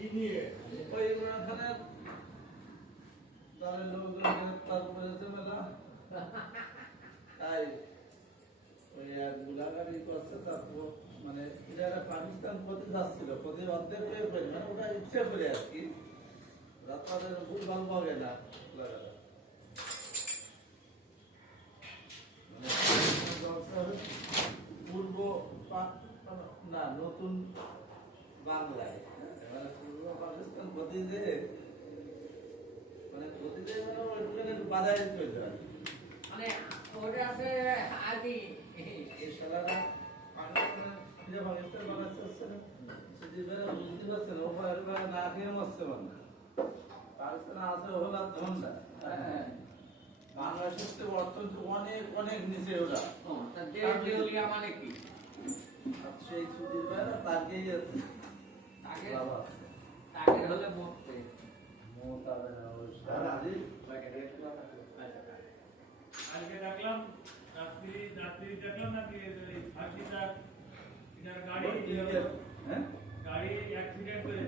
ওই ওখানে দলের লোকজন গ্রেপ্তার করেছে মেলা তাই ওই এক গুলাগাড়ি করছে তারপর মানে এটা পাকিস্তান প্রতি যাচ্ছিল প্রতি অর্ধেক করে মানে ওটা ইচ্ছে করে আর কি তাদের ভুল ভাল পাবে না পূর্ব না নতুন বাংলায় মানে পূর্ব পাকিস্তান গতিতে মানে গতিতে মানে ওইখানে বাজারে চলতে পারে মানে ওটা আছে আদি এই সালারা পাকিস্তান বানাচ্ছে সেদিকে বুঝতে পারছে না ওপরে না খেয়ে মরছে মানে পাকিস্তান আছে ওরা ধন্দা বাংলাদেশের তো অর্থনীতি অনেক অনেক নিচে ওরা দেউলিয়া মানে কি সেই ছুটির বেলা তাকেই তাকে হলে মরতে আজকে দেখলাম রাত্রি দেখলাম নাকি ফাঁসিটা গাড়ি অ্যাক্সিডেন্ট হয়ে